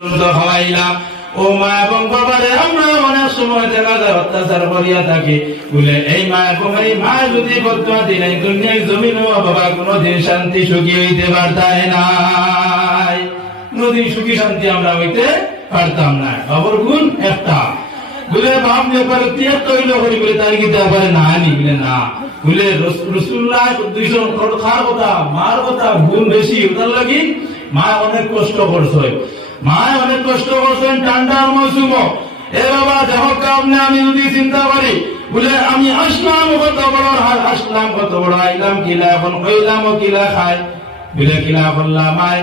খাওয়াইলা ও মা এবং বাবারে আমরা অনেক সময় দেখা যায় অত্যাচার করিয়া থাকি বলে এই মা এবং এই মা যদি বর্তমান দিন এই দুনিয়ায় জমিন ও বাবা কোনদিন শান্তি সুখী হইতে পারতাই নাই, কোনদিন সুখী শান্তি আমরা হইতে পারতাম না। বাবর গুণ একটা বলে বাপ ব্যাপারে তিয়ার তৈল করি বলে তার কি ব্যাপারে না আনি বলে না বলে রসুল্লাহ 200 খার কথা মার কথা গুণ বেশি ওটার লাগি মা অনেক কষ্ট করছে, মা অনেক কষ্ট করছেন ঠান্ডার মৌসুম। এ বাবা দেখো আপনি আমি যদি চিন্তা করি বলে আমি আসলাম কত বড় আসলাম কত বড় আইলাম কিলা এখন কইলাম ও কিলা খাই বলে কিলা করলাম মাই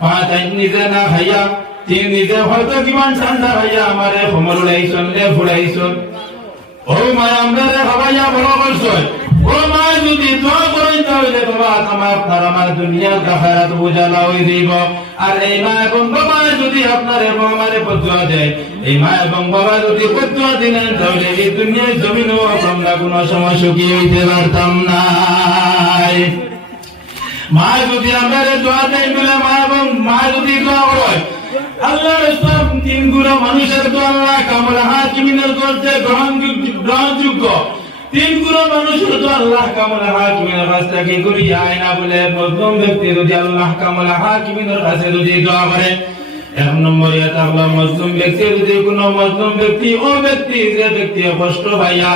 পাঁচ নিজে না খাইয়া তিন নিজে হয়তো কিমান ঠান্ডা খাইয়া আমারে সমর উড়াইছন রে ফুড়াইছন। ও মা আমরা রে খাবাইয়া বড় করছো, ও মা যদি দোয়া করেন তাহলে বাবা আপনার আমার দুনিয়ার আখিরাত উজালা হয়ে যাইব। আর এই মা এবং বাবা যদি আপনার এবং আমারে বদুয়া দেয়, এই মা এবং বাবা যদি বদুয়া দিলেন তাহলে এই দুনিয়ার জমিনও আমরা কোনো সময় সুখী হইতে পারতাম না। মা যদি আমারে দোয়া দেয় বলে মা এবং মা যদি দোয়া করে আল্লাহর ইসলাম তিন গুণ মানুষের তো আল্লাহ কামলা হাকিমিনের করতে গ্রহণযোগ্য, তিন গুণ মানুষের তো আল্লাহ কামলা হাকিমিনের কাছ থেকে করিয়া আয়না বলে মজলুম ব্যক্তি যদি আল্লাহ কামলা হাকিমিনের কাছে যদি দোয়া করে। এক নম্বরে থাকলো মজলুম ব্যক্তি যদি কোন মজলুম ব্যক্তি ও ব্যক্তি যে ব্যক্তি কষ্ট পাইয়া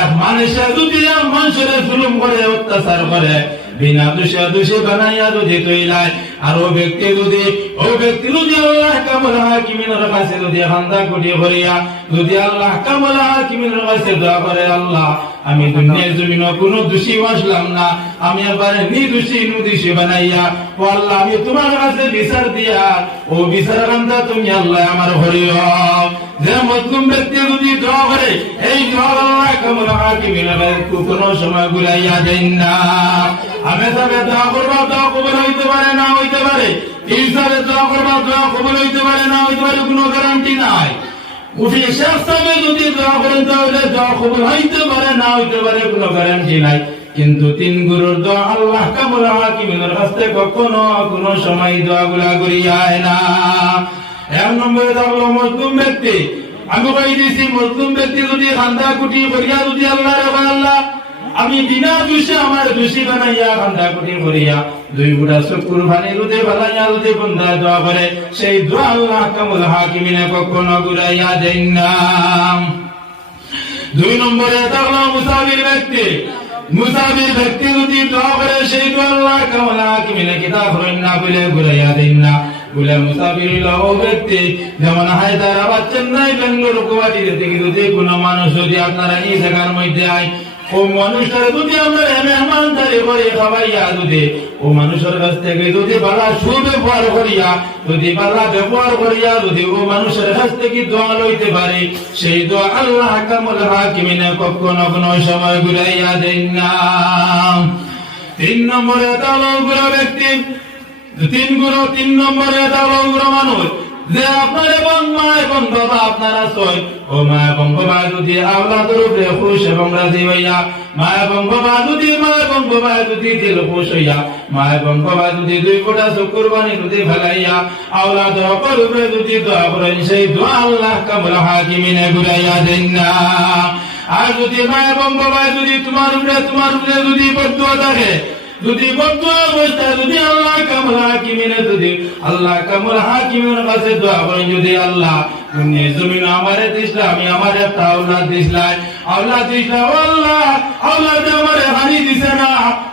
এক মানুষের যদি মানুষের জুলুম করে অত্যাচার করে বিনা দোষে দোষে বানাইয়া যদি তৈলায় আর ও ব্যক্তি যদি আল্লাহ কামলা হাকিমিনের কাছে যদি খান্দা কুটি করিয়া যদি আল্লাহ কামলা হাকিমিনের কাছে দোয়া করে আল্লাহ আমি দুনিয়ার জমিনে কোনো দোষী আসলাম না, আমি আবার নির্দোষী বানাইয়া ও আল্লাহ আমি তোমার কাছে বিচার দিয়া ও বিচার কান্দা তুমি আল্লাহ আমার হরিও। যে মজলুম ব্যক্তি যদি দোয়া করে এই দোয়া আল্লাহ কামলা হাকিমিনের কোনো সময় গুলাইয়া দেন না। আমি তবে দোয়া করবা দোয়া কবুল হইতে পারে না হইতে পারে, হিসাবে দোয়া করবা দোয়া কবুল হইতে পারে না হইতে পারে, কোনো গ্যারান্টি নাই। উঠে শেষ সময় যদি দোয়া করেন তাহলে দোয়া কবুল হইতে পারে না হইতে পারে, কোনো গ্যারান্টি নাই। কিন্তু তিন গুরুর দোয়া আল্লাহ কামলা হাকিমিনের কাছ থেকে কখনো কোনো সময় দোয়া গুলা করিয়ায় না। এক নম্বরে থাকলো মজলুম ব্যক্তি, আমি কই দিছি মজলুম ব্যক্তি যদি খান্দা কুটি করিয়া যদি আল্লাহ রে আল্লাহ আমি বিনা দোষে আমার দোষী বানাইয়া খান্দা কুটি করিয়া দুই গুড়া চকুর পানি রুদে বানাইয়া রুদে বন্ধা দোয়া করে সেই দোয়া আল্লাহ কামলা হাকিমিনে কখনো ঘুরাইয়া দেন না। দুই নম্বরে থাকলো মুসাফির ব্যক্তি, মুসাফির ব্যক্তি যদি দোয়া করে সেই দোয়া আল্লাহ কামলা হাকিমিনে কিতাব করেন না বলে ঘুরাইয়া দেন না। বলে মুসাফির ও ব্যক্তি যেমন হায়দ্রাবাদ চেন্নাই বেঙ্গালুরু গুয়াহাটি থেকে যদি কোনো মানুষ যদি আপনারা এই জায়গার মধ্যে আয় ও মানুষের যদি আমরা মেহমানদারি করে খাওয়াইয়া যদি ও মানুষের কাছ থেকে যদি ভালো সুব্যবহার করিয়া যদি ভালো ব্যবহার করিয়া যদি ও মানুষের কাছ থেকে দোয়া লইতে পারে সেই দোয়া আল্লাহ কামলা হাকিমিনে কখনো কোনো সময় ঘুরাইয়া দেন না। তিন নম্বরে তাহলে গুরু ব্যক্তি তিন নম্বরে তাহলে মানুষ যে আপনার এবং মা এবং বাবা আপনারা সই ও মা এবং বাবা যদি আওলাদের উপরে খুশ এবং রাজি হইয়া মা এবং বাবা যদি দিল খুশ হইয়া মা এবং বাবা যদি দুই ফোঁটা চকুর পানি যদি ফেলাইয়া আওলাদের উপরে যদি দোয়া করেন সেই দোয়া আল্লাহ কামলা হাকিমিনে ঘুরাইয়া দেন না। আর যদি মা এবং বাবা যদি তোমার উপরে যদি বদুয়া থাকে যদি বদুয়া অবস্থায় যদি আল্লাহ কামলা হাকিমিনে যদি আল্লাহ কামলা হাকিমের কাছে দোয়া করেন যদি আল্লাহ দুনিয়া জমিন আমারে দিছলা আমি আমার একটা আওলাদ দিছলাই আওলাদ দিছলা ও আল্লাহ আওলাদ আমারে হানি দিছে না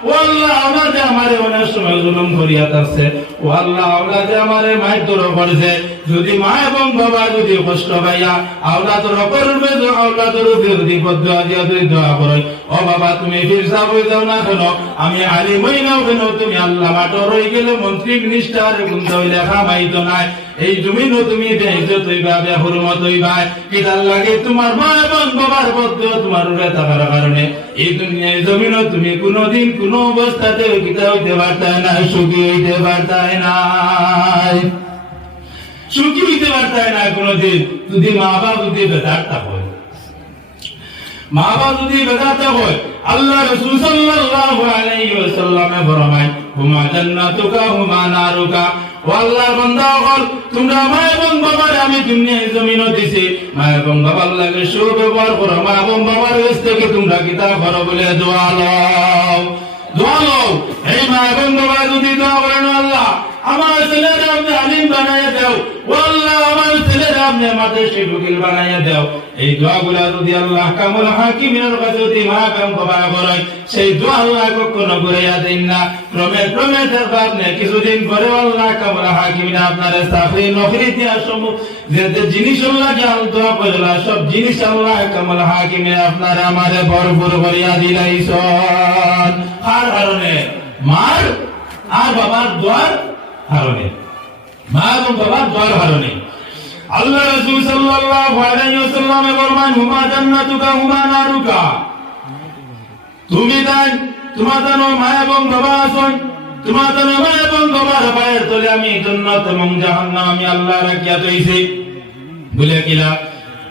ও আল্লাহ আওলাদ আমারে অনেক সময় জুলুম করিয়া আছে ও আল্লাহ আওলাদ আমারে মারধর করছে যদি মা এবং বাবা যদি কষ্ট পাইয়া আওলাদের উপরে যদি বদুয়া দিয়া যদি দোয়া করেন ও বাবা তুমি ফিরসা হয়ে যাও না কেন আমি আলিম হই নাও কেন তুমি আল্লাহ মাটো রয়ে গেলে মন্ত্রী মিনিস্টার গুন্দ লেখা মাইত নাই এই জমিনও তুমি বেইজ্জত হইবা বেহুরমত হইবা কিদার লাগে তোমার মা এবং বাবার বদুয়া তোমার উপরে থাকার কারণে এই দুনিয়ায় জমিনও তুমি কোনোদিন কোনো অবস্থাতে কিতা হইতে পারতাই না, সুখী হইতে পারতাই না, সুখী হইতে পারতাই না কোনোদিন। যদি মা বাবা যদি বেদারটা হয়, মা বাবা যদি বেদারটা হয় আল্লাহ রাসূল সাল্লাল্লাহু আলাইহি ওয়াসাল্লামে ফরমায় হুমা জান্নাতুকা হুমা নারুকা ও আল্লাহর বান্দা হল তোমরা মা এবং বাবার আমি দুনিয়ায় জমিন দিছি মা এবং বাবার লাগে সুব্যবহার করো মা এবং বাবার কাছ থেকে তোমরা কিতাব করো বলে দোয়া লও এই মা এবং বাবা যদি দোয়া করেন আল্লাহ আমার ছেলেরা আপনি আলিম বানাইয়া দাও ও আল্লাহ আমার ছেলেরা আপনি মাদ্রাসায় ঢুকিল বানাইয়া দাও এই দোয়াগুলা যদি আল্লাহ কামুল হাকিমের কাছে যদি মা এবং বাবা করেন সেই দোয়া আল্লাহ কখনো ঘুরাইয়া দেন না ক্রমে আপনি কিছুদিন পরে আল্লাহ কামুল হাকিমিন আপনার চাকরি নকরি দিয়া সমূহ যে জিনিস আল্লাহ জ্ঞান দোয়া করলা সব জিনিস আল্লাহ কামুল হাকিমিন আপনার আমারে ভরপুর করিয়া দিলাইছেন আর কারণে মার আর বাবার দোয়ার কারণে মা এবং বাবার দোয়ার কারণে আল্লাহ রাসূল সাল্লাল্লাহু আলাইহি ওয়াসাল্লাম ফরমান হুমা জান্নাতুকা হুমা নারুকা তুমি দেন তোমাদের মা এবং বাবা আছেন তোমাদের মা এবং বাবার পায়ের তলে আমি জান্নাত এবং জাহান্নাম আমি আল্লাহ রাখিয়া দিয়েছি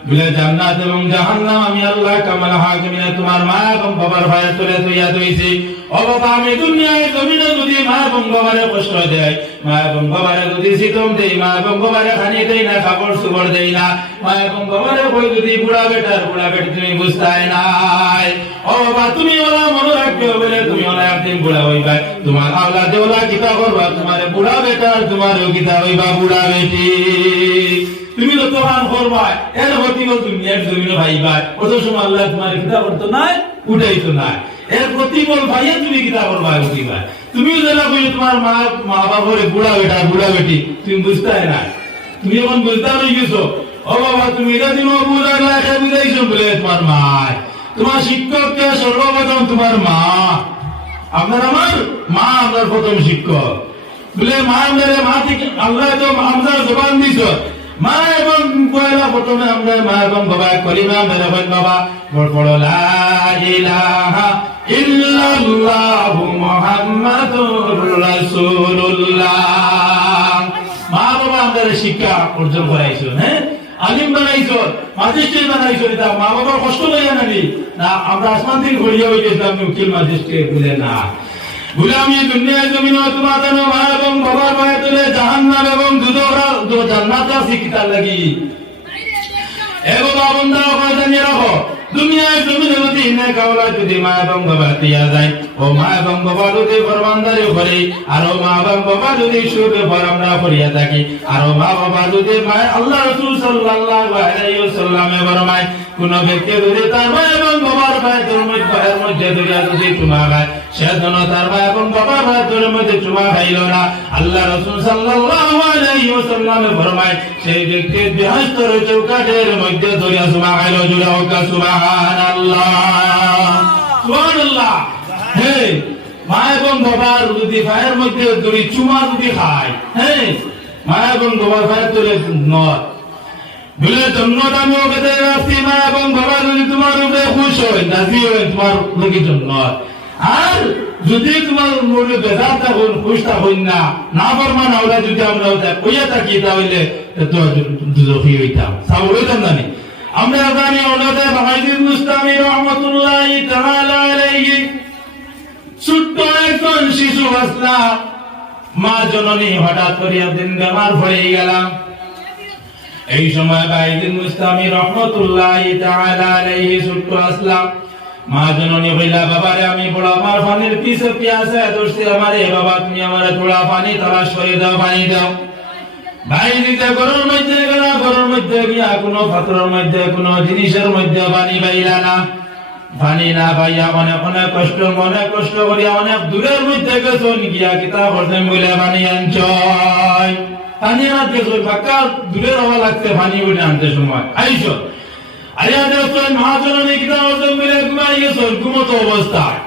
বলে জান্নাত এবং জাহান্নাম আমি আল্লাহ কামাল হাকিমিন তোমার মা এবং বাবার পায়ের তলে তুইয়া দিয়েছি ও বাবা আমি দুনিয়ায় জমিনে যদি মা এবং বাবারে কষ্ট দেয় মা এবং বাবারে যদি সিতম দেই মা এবং বাবারে খানি দেই না কাপড় চোপড় দেই না মা এবং বাবারে কই যদি বুড়া বেটি তুমি বুঝতাই নাই ও বাবা তুমি ওলা মনে রাখবে বলে তুমি ওলা একদিন বুড়া হইবা তোমার আওলাদে ওলা কিতা করবা তোমার বুড়া বেটার তোমারও কিতা হইবা বুড়া বেটি তুমি তো তোহান করবা এর প্রতিবল তুমি এক জমিনে ভাইবা কত সময় আল্লাহ তোমার কিতা করতো না উঠাইতো না এর প্রতিবল ভাইয়া তুমি কিতা করবা উঠিবা তুমি যারা কইলে তোমার মা বাবারে বুড়া বেটি তুমি বুঝতে না তুমি এখন বুঝতে হয়ে গেছো ও বাবা তুমি এটা দিন বুঝা লাগে বুঝাইছো বলে তোমার মা তোমার শিক্ষক কে সর্বপ্রথম তোমার মা আপনার আমার মা আপনার প্রথম শিক্ষক বলে মা আমাদের মা থেকে আল্লাহ তো আমরা জবান দিছ মা এবং পয়লা প্রথমে আমরা মা এবং বাবা কলিমা মেরে বাবা বড় লা ইলাহা ইল্লাল্লাহু মুহাম্মাদুর রাসূলুল্লাহ মা বাবা আমাদের শিক্ষা অর্জন করাইছো হ্যাঁ আলিম বানাইছো ম্যাজিস্ট্রেট বানাইছো এটা মা বাবার কষ্ট লাগে না আমরা আসমান থেকে ঘুরিয়ে হয়ে গেছিলাম উকিল ম্যাজিস্ট্রেট বলে না বলে আমি দুনিয়ায় জমিনে তোমাদের মা এবং বাবার পায়ে তুলে জাহান্নাম এবং জান্নাত শিক্ষা লাগি এবং বাবন্দা জানিয়ে রাখো দুনিয়ায় জমিনে যদি নেক আওলাদ যদি মা এবং বাবা দিয়া যায় ও মা এবং বাবা যদি ফরমানদারি করে আর মা এবং বাবা যদি শুভে আমরা করিয়া থাকি আর মা বাবা যদি আল্লাহ রাসূল সাল্লাল্লাহু আলাইহি ওয়াসাল্লামে ফরমায় কোন ব্যক্তি যদি তার মা এবং বাবার পায়ের মধ্যে যদি চুমা খায় সে যেন তার মা এবং বাবার পায়ের মধ্যে চুমা খাইল না আল্লাহ রাসূল সাল্লাল্লাহু আলাইহি ওয়াসাল্লামে ফরমায় সেই ব্যক্তি বেহেশতের চৌকাঠের মধ্যে ধরিয়া চুমা খাইল জুড়ে হোক সুবহানাল্লাহ সুবহানাল্লাহ হে মা এবং বাবার যদি পায়ের মধ্যে ধরি চুমা যদি খায় হ্যাঁ মা এবং বাবার পায়ের ধরে নয় বলে জন্নত আমি ওকে রাখছি মা এবং বাবা যদি তোমার উপরে খুশ হয় রাজি হয় তোমার লোকের জন্য আর যদি তোমার মনে বেজার থাকুন খুশ থাকুন না ফরমান ওরা যদি আমরা কইয়া থাকি তাহলে দুজখী হইতাম সাব হইতাম না আমরা জানি ওলাদে বাহাইদুল মুস্তামি রহমাতুল্লাহি তাআলা আলাইহি ছোট্ট একজন শিশু আসলা মা জননী হঠাৎ করে একদিন বেমার হয়ে গেলাম এই সময় বাহাইদুল মুস্তামি রহমাতুল্লাহি তাআলা আলাইহি ছোট্ট আসলাম মা জননী কইলা বাবারে আমি বড় আমার পানির পিছে পিয়াসে দোস্তি আমারে বাবা তুমি আমারে থোড়া পানি তালাশ করে দাও পানি দাও ভাই দিতে ঘরের মধ্যে গিয়া কোনো পাত্রের মধ্যে কোনো জিনিসের মধ্যে পানি পাইলা না পানি না পাইয়া অনেক কষ্ট করিয়া অনেক দূরের মধ্যে গেছেন গিয়া কিতাব পড়তেন বলে পানি আনছয় পানি আনতে ফাঁকা দূরের হওয়া লাগছে পানি উঠে আনতে সময় আইস আরিয়া দেখছেন মহাজননী কিতাব পড়তেন বলে ঘুমাই গেছেন ঘুমতো অবস্থায়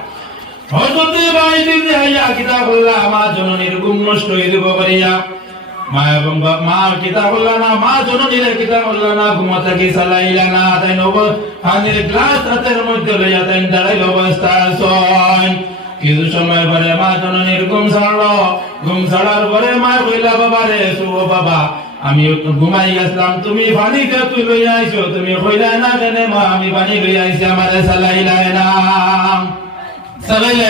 হজরতে ভাই দিতে হাইয়া কিতাব বললা মহাজননীর ঘুম নষ্ট হয়ে দেব করিয়া মা এবং মা কিতাব বললা না মা জননীর কিতাব বললা না ঘুমাতে কি চালাইলা না তাই নব পানির গ্লাস হাতের মধ্যে লইয়া তাই দাঁড়াইল অবস্থা আছেন কিছু সময় পরে মা জননীর ঘুম ছাড়ার পরে মা কইলা বাবারে শুভ বাবা আমি ঘুমাই গেছিলাম তুমি পানি কে তুই লইয়া আইছো তুমি কইলা না কেন মা আমি পানি লইয়া আইছি আমারে চালাইলাই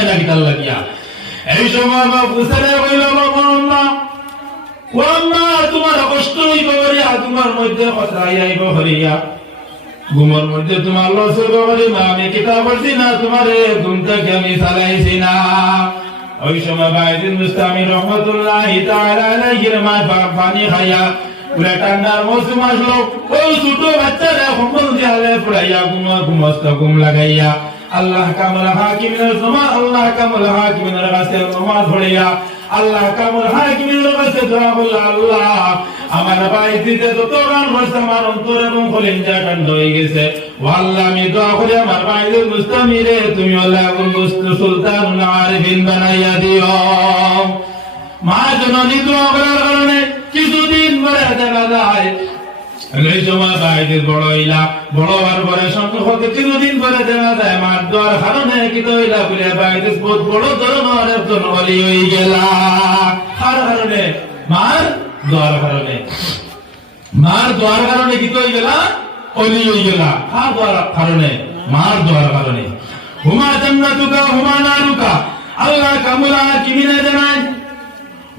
না কিতাব লাগিয়া এই সময় মা বুঝারে কইলা বাবা ও আম্মা তোমার কষ্ট হইব করিয়া তোমার মধ্যে কথা আইব করিয়া ঘুমের মধ্যে তোমার লস হইব করিয়া আমি কিতাব পড়ছি না তোমারে ঘুম থেকে আমি চালাইছি না। ওই সময় বাইদিন মুস্তামি রহমতুল্লাহি তাআলা আলাইহির মা পানি খাইয়া পুরা ঠান্ডার মৌসুম আসলো। ওই ছোট বাচ্চারা কম্বল দিয়ে পুরাইয়া ঘুমস্ত ঘুম লাগাইয়া আল্লাহ কামুল হাকিমের সময় আল্লাহ কামুল হাকিমের কাছে নামাজ পড়িয়া আল্লাহ কামুল হাকিমের কাছে দোয়া করল, আল্লাহ আমার বাইতিতে যত গান বসে আমার অন্তর এবং কলিজা ঠান্ডা হয়ে গেছে। ও আল্লাহ আমি দোয়া করি আমার বাইদুল মুস্তামিরে তুমি আল্লাহ সুলতানুল আরিফিন বানাইয়া দিও। মা জননী দোয়া করার কারণে কিছুদিন পরে দেখা যায় এই সময় বাইদের বড় হইলা, বড় হওয়ার পরে সম্পর্কে কিছুদিন পরে দেখা যায় মার দোয়ার কারণে কি হইলা বলে বাইদের বহুত বড় ধরনের একজন ওলি হয়ে গেলা। কার কারণে? মার দোয়ার কারণে। মার দোয়ার কারণে কি হয়ে গেলা? ওলি হয়ে গেলা। কার দোয়ার কারণে? মার দোয়ার কারণে। হুমা জান্নাতুকা হুমা নারুকা আল্লাহ কামুল হাকিমিনে জানায়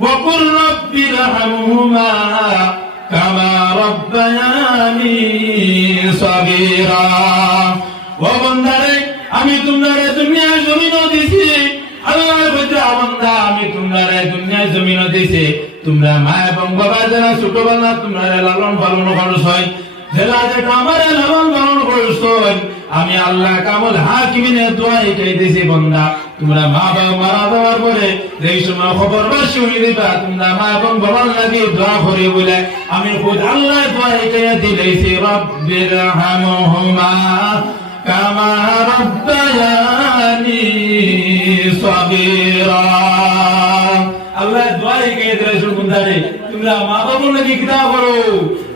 ওয়াকুর রাব্বিরহামহুমা কামা রব্বায়ানি সাগীরা। ও বান্দারে আমি তোমারে দুনিয়া জমিন দিছি, আল্লাহ বলছে বান্দা আমি তোমারে দুনিয়া জমিন দিছি, তোমরা মা এবং বাবা যারা ছোটবেলা তোমরা লালন পালন করছো, যারা যেটা আমারে লালন পালন করছো, আমি আল্লাহ কামুল হাকিমিনে দোয়া এটাই দিছি বান্দা তোমরা মা বাবা মারা যাওয়ার পরে এই সময় খবর বা শুনে দিবা তোমরা মা এবং বাবার লাগি দোয়া করে বলে আমি খুদ আল্লাহ দোয়া এটাই দিলেছি রব্বিরহামহুমা কামা রব্বায়ানি সাগীরা। আল্লাহ দোয়া এটাই দিলেছি বন্দারে তোমরা মা বাবার লাগি কি দোয়া করো,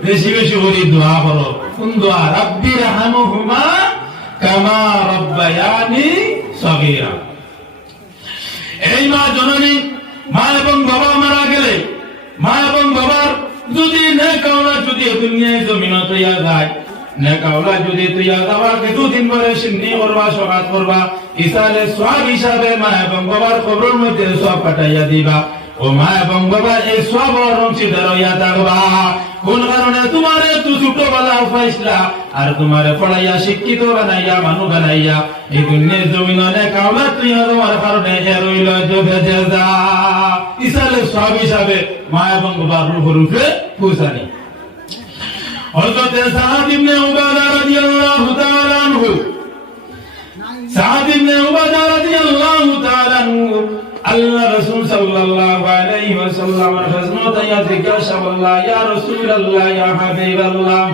বেশি বেশি করে দোয়া করো। কোন দোয়া? রব্বিরহামহুমা কামা রব্বায়ানি সাগীরা। এই মা জননী মা এবং বাবা মারা গেলে মা এবং বাবার যদি নেক আওলাদ যদি দুনিয়ায় জমিনে তৈয়া যায়, নেক আওলাদ যদি তৈয়া যাওয়ার কিছুদিন পরে সিন্নি করবা সকাত করবা ইসালে সওয়াব হিসাবে মা এবং বাবার কবরের মধ্যে সওয়াব পাঠাইয়া দিবা। ও মা এবং বাবা এই সওয়াবের অংশীদার হইয়া থাকবা। কোন কারণে তোমারে তো ছোটবেলা পাইছিলা আর তোমারে পড়াইয়া শিক্ষিত বানাইয়া মানুষ বানাইয়া এই দুনিয়ার জমিন অনেক আওলাদ তৈয়া দেওয়ার কারণে এর হইল জেজা ইসালে সওয়াব হিসাবে মা এবং বাবার রূপে পৌঁছানি। হযরত সাদ ইবনে উবাদা রাদিয়াল্লাহু তাআলা আনহু, সাদ ইবনে উবাদা রাদিয়াল্লাহু তাআলা আনহু আল্লাহ রাসূল সাল্লাল্লাহু আলাইহি ওয়াসাল্লামের খিদমতে জিজ্ঞাসা করলেন, ইয়া রাসূলুল্লাহ ইয়া হাবিবাল্লাহ